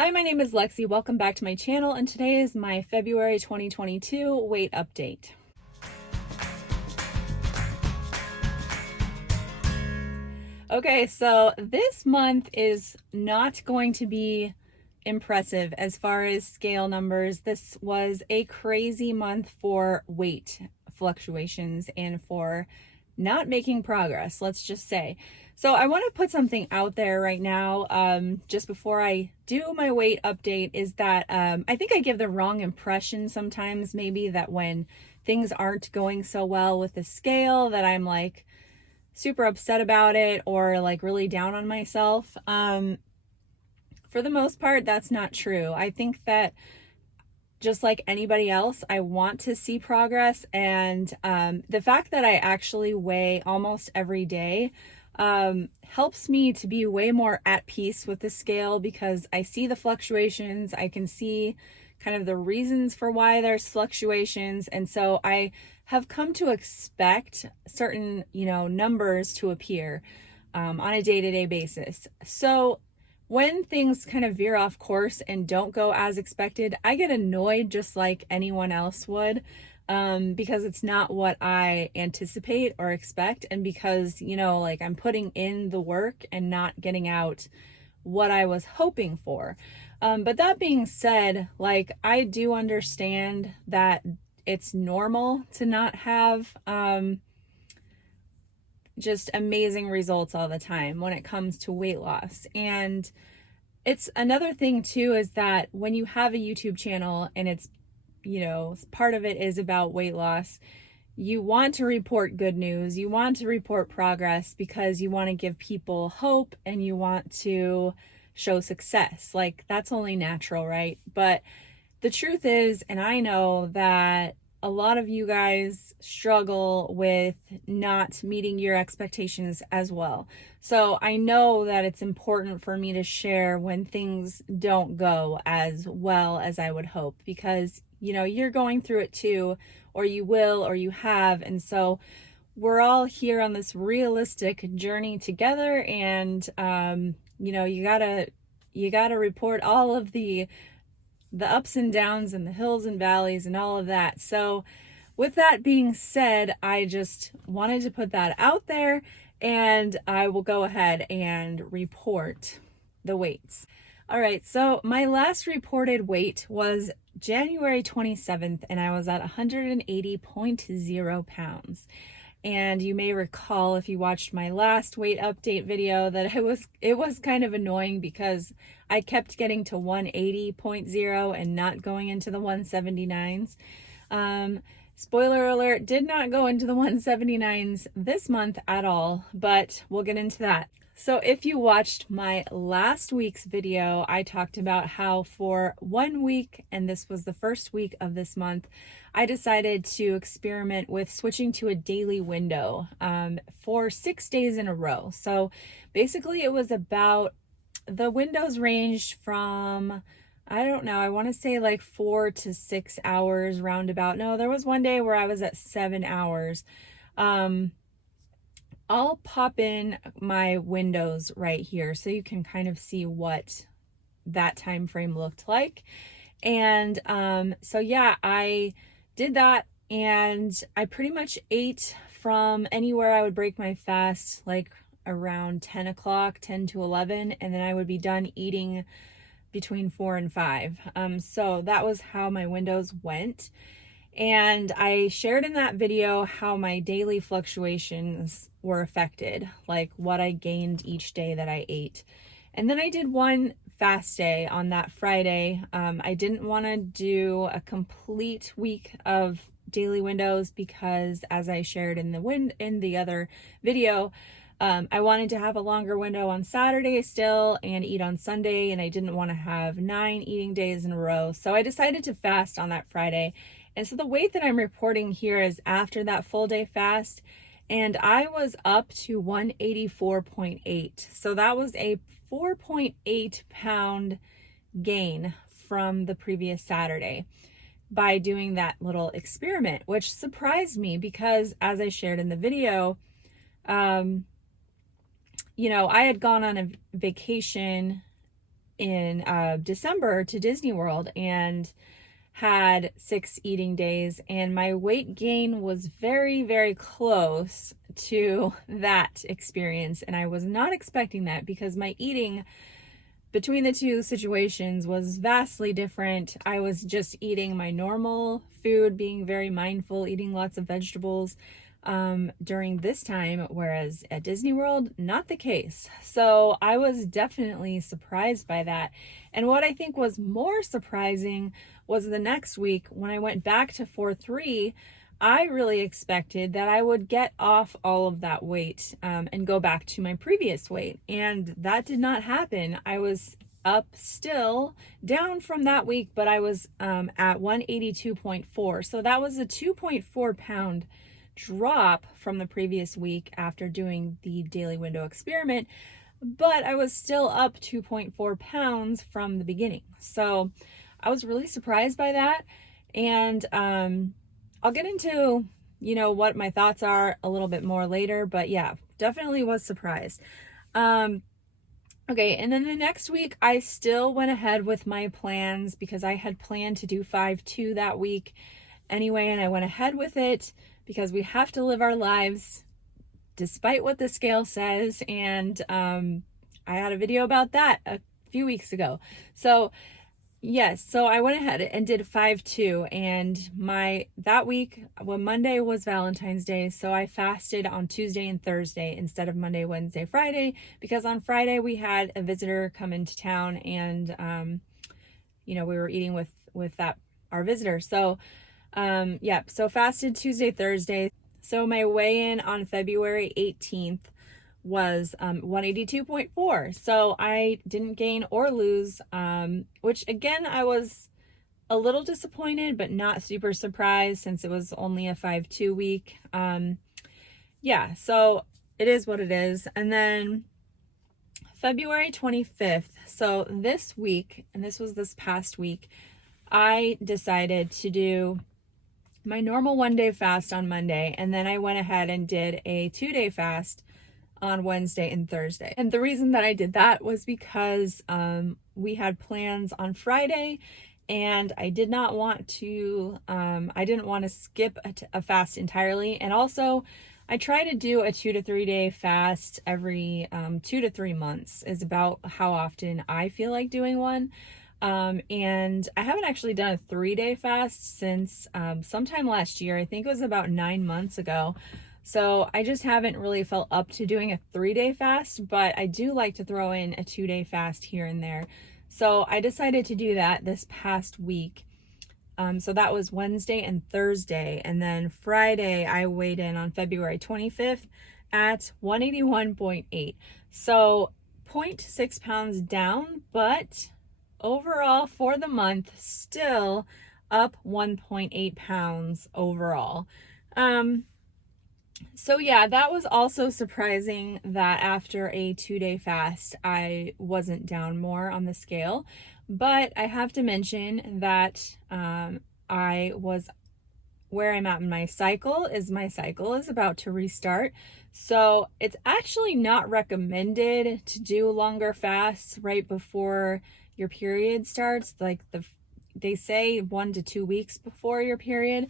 Hi, my name is Lexi. Welcome back to my channel, and today is my February 2022 weight update. Okay, so this month is not going to be impressive as far as scale numbers. This was a crazy month for weight fluctuations and for not making progress, let's just say. So I want to put something out there right now, just before I do my weight update, is that I think I give the wrong impression sometimes, maybe that when things aren't going so well with the scale that I'm like super upset about it or like really down on myself. For the most part, that's not true. I think that just like anybody else, I want to see progress, and the fact that I actually weigh almost every day helps me to be way more at peace with the scale, because I see the fluctuations, I can see kind of the reasons for why there's fluctuations, and so I have come to expect certain, numbers to appear on a day-to-day basis. So when things kind of veer off course and don't go as expected, I get annoyed just like anyone else would, because it's not what I anticipate or expect, and because, like I'm putting in the work and not getting out what I was hoping for. But that being said, like I do understand that it's normal to not have just amazing results all the time when it comes to weight loss. And it's another thing too, is that when you have a YouTube channel and it's, part of it is about weight loss, you want to report good news, you want to report progress, because you want to give people hope and you want to show success. Like that's only natural, right? But the truth is, and I know that a lot of you guys struggle with not meeting your expectations as well. So I know that it's important for me to share when things don't go as well as I would hope, because, you're going through it too, or you will, or you have. And so we're all here on this realistic journey together. And, you gotta report all of the ups and downs and the hills and valleys and all of that. So with that being said, I just wanted to put that out there, and I will go ahead and report the weights. All right, so my last reported weight was January 27th, and I was at 180.0 pounds. And you may recall, if you watched my last weight update video, that it was kind of annoying because I kept getting to 180.0 and not going into the 179s. Spoiler alert, did not go into the 179s this month at all, but we'll get into that. So if you watched my last week's video, I talked about how for 1 week, and this was the first week of this month, I decided to experiment with switching to a daily window for 6 days in a row. So basically it was about, the windows ranged from, I don't know, I want to say like 4 to 6 hours roundabout. No, there was one day where I was at 7 hours. I'll pop in my windows right here so you can kind of see what that time frame looked like. And so yeah, I did that, and I pretty much ate from anywhere I would break my fast, like around 10 o'clock, 10 to 11, and then I would be done eating between 4 and 5. So that was how my windows went. And I shared in that video how my daily fluctuations were affected, like what I gained each day that I ate. And then I did one fast day on that Friday. I didn't want to do a complete week of daily windows because, as I shared in the other video, I wanted to have a longer window on Saturday still and eat on Sunday, and I didn't want to have 9 eating days in a row. So I decided to fast on that Friday. And so the weight that I'm reporting here is after that full day fast, and I was up to 184.8. So that was a 4.8 pound gain from the previous Saturday by doing that little experiment, which surprised me because, as I shared in the video, I had gone on a vacation in December to Disney World and had 6 eating days, and my weight gain was very, very close to that experience. And I was not expecting that because my eating between the two situations was vastly different. I was just eating my normal food, being very mindful, eating lots of vegetables during this time, whereas at Disney World, not the case. So I was definitely surprised by that. And what I think was more surprising was the next week when I went back to 4.3, I really expected that I would get off all of that weight and go back to my previous weight. And that did not happen. I was up still, down from that week, but I was at 182.4. So that was a 2.4 pound drop from the previous week after doing the daily window experiment. But I was still up 2.4 pounds from the beginning. So I was really surprised by that. And I'll get into, what my thoughts are a little bit more later, but yeah, definitely was surprised. Okay, and then the next week, I still went ahead with my plans because I had planned to do 5.2 that week anyway, and I went ahead with it because we have to live our lives despite what the scale says, and I had a video about that a few weeks ago. So yes, so I went ahead and did 5.2, and that week, Monday was Valentine's Day, so I fasted on Tuesday and Thursday instead of Monday, Wednesday, Friday, because on Friday we had a visitor come into town, and we were eating with our visitor. So so fasted Tuesday, Thursday. So my weigh-in on February 18th was 182.4. So I didn't gain or lose, which again, I was a little disappointed, but not super surprised since it was only a 5.2 week. So it is what it is. And then February 25th, so this week, and this was this past week, I decided to do my normal 1-day fast on Monday, and then I went ahead and did a 2-day fast on Wednesday and Thursday. And the reason that I did that was because we had plans on Friday, and I did not want to, I didn't want to skip a fast entirely. And also, I try to do a 2 to 3 day fast every 2 to 3 months is about how often I feel like doing one. And I haven't actually done a 3-day fast since sometime last year. I think it was about 9 months ago. So I just haven't really felt up to doing a 3-day fast, but I do like to throw in a 2-day fast here and there. So I decided to do that this past week. So that was Wednesday and Thursday. And then Friday, I weighed in on February 25th at 181.8. So 0.6 pounds down, but overall for the month, still up 1.8 pounds overall. So yeah, that was also surprising that after a 2-day fast, I wasn't down more on the scale. But I have to mention that I was where I'm at in my cycle is about to restart. So it's actually not recommended to do longer fasts right before your period starts. Like they say 1 to 2 weeks before your period.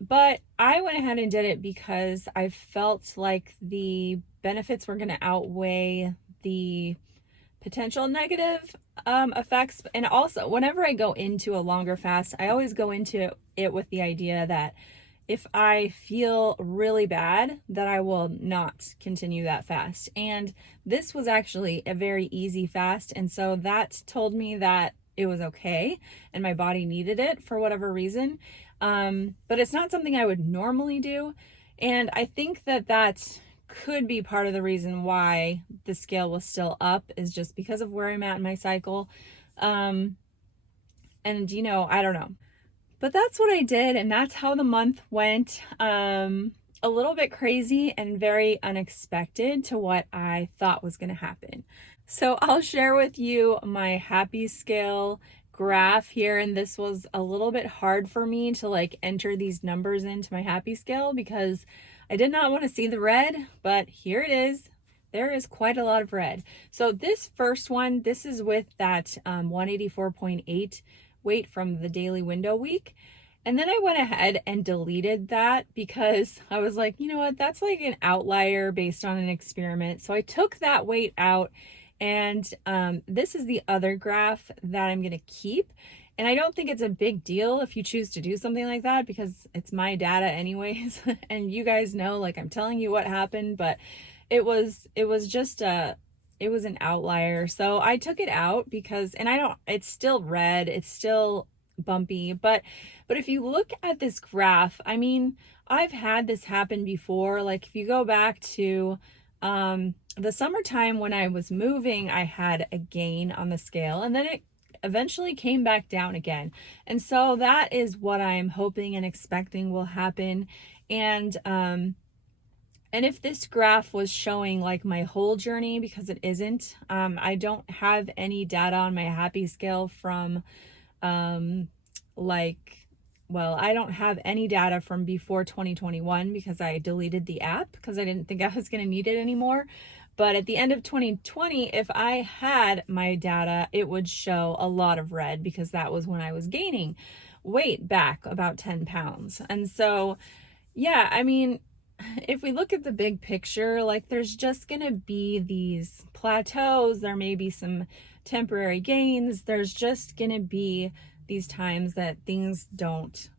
But I went ahead and did it because I felt like the benefits were going to outweigh the potential negative effects. And also, whenever I go into a longer fast, I always go into it with the idea that if I feel really bad, that I will not continue that fast. And this was actually a very easy fast. And so that told me that it was okay and my body needed it for whatever reason. But it's not something I would normally do. And I think that could be part of the reason why the scale was still up, is just because of where I'm at in my cycle. And I don't know. But that's what I did, and that's how the month went. A little bit crazy and very unexpected to what I thought was going to happen. So I'll share with you my happy scale graph here, and this was a little bit hard for me to enter these numbers into my happy scale because I did not want to see the red, but here it is. there is quite a lot of red. So this first one, this is with that 184.8 weight from the daily window week. And then I went ahead and deleted that because I was like, you know what, that's like an outlier based on an experiment. So I took that weight out, and this is the other graph that I'm going to keep. And I don't think it's a big deal if you choose to do something like that, because it's my data anyways. And you guys know, like, I'm telling you what happened, but it was just it was an outlier. So I took it out because, and it's still red, it's still bumpy, but if you look at this graph, I mean, I've had this happen before. Like if you go back to the summertime when I was moving, I had a gain on the scale, and then it eventually came back down again. And so that is what I'm hoping and expecting will happen. And if this graph was showing like my whole journey, because it isn't, I don't have any data on my happy scale from I don't have any data from before 2021 because I deleted the app because I didn't think I was going to need it anymore. But at the end of 2020, if I had my data, it would show a lot of red because that was when I was gaining weight back about 10 pounds. And so, yeah, I mean, if we look at the big picture, like there's just going to be these plateaus. There may be some temporary gains. There's just going to be these times that things don't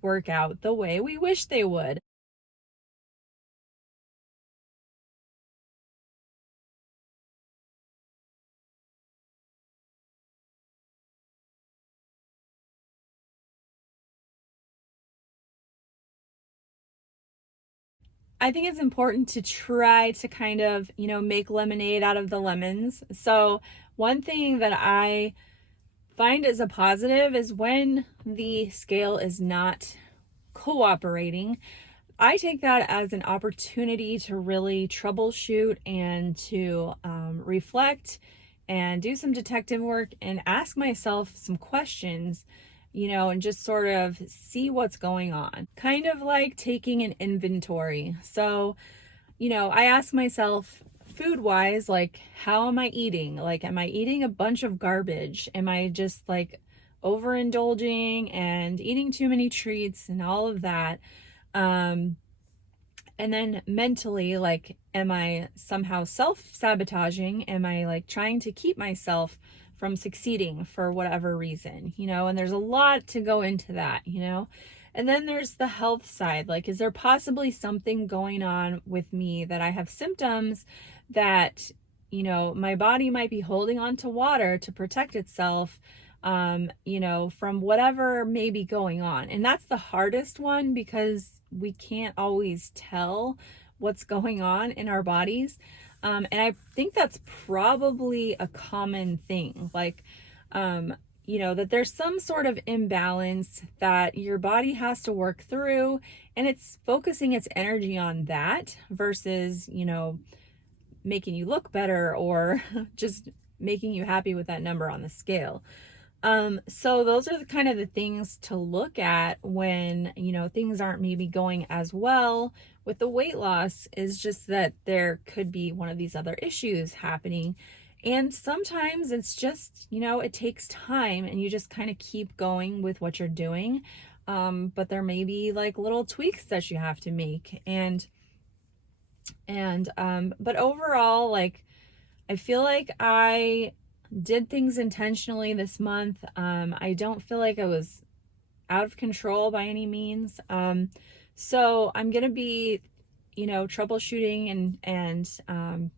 work out the way we wish they would. I think it's important to try to kind of, make lemonade out of the lemons. So one thing that I find as a positive is when the scale is not cooperating, I take that as an opportunity to really troubleshoot and to reflect and do some detective work and ask myself some questions, and just sort of see what's going on. Kind of like taking an inventory. So, I ask myself food wise, like, how am I eating? Like, am I eating a bunch of garbage? Am I just like overindulging and eating too many treats and all of that? And then mentally, like, am I somehow self-sabotaging? Am I like trying to keep myself from succeeding for whatever reason, and there's a lot to go into that, and then there's the health side. Like, is there possibly something going on with me that I have symptoms that, my body might be holding on to water to protect itself, from whatever may be going on. And that's the hardest one because we can't always tell what's going on in our bodies. And I think that's probably a common thing, like, that there's some sort of imbalance that your body has to work through, and it's focusing its energy on that versus, making you look better or just making you happy with that number on the scale. So those are the kind of the things to look at when, things aren't maybe going as well with the weight loss, is just that there could be one of these other issues happening. And sometimes it's just, it takes time and you just kind of keep going with what you're doing. But there may be like little tweaks that you have to make. But overall, like, I feel like I did things intentionally this month. I don't feel like I was out of control by any means. So I'm going to be, troubleshooting and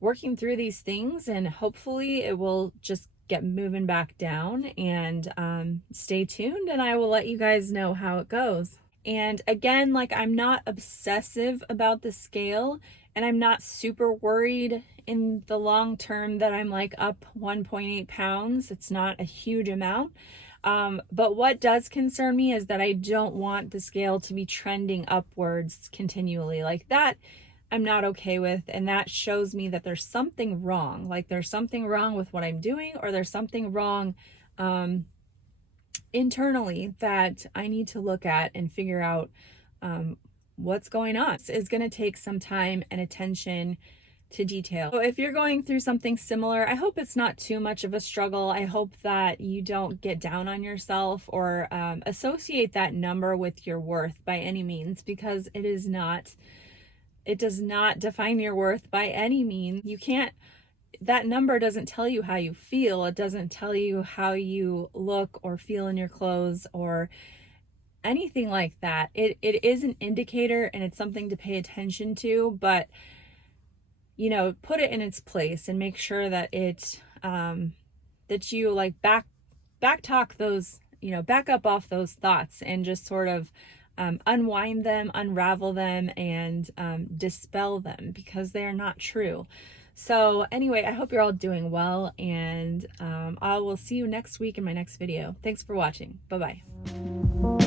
working through these things, and hopefully it will just get moving back down. And stay tuned, and I will let you guys know how it goes. And again, like, I'm not obsessive about the scale, and I'm not super worried in the long term that I'm like up 1.8 pounds. It's not a huge amount. But what does concern me is that I don't want the scale to be trending upwards continually. Like, that I'm not okay with. And that shows me that there's something wrong. Like, there's something wrong with what I'm doing, or there's something wrong internally that I need to look at and figure out what's going on. It's going to take some time and attention to detail. So if you're going through something similar, I hope it's not too much of a struggle. I hope that you don't get down on yourself or associate that number with your worth by any means, because it is not. It does not define your worth by any means. You can't, that number doesn't tell you how you feel. It doesn't tell you how you look or feel in your clothes or anything like that. It is an indicator and it's something to pay attention to, but you know, put it in its place and make sure that it that you like back talk those, you know, back up off those thoughts and just sort of unwind them, unravel them, and dispel them, because they are not true. So anyway, I hope you're all doing well, and I will see you next week in my next video. Thanks for watching. Bye-bye.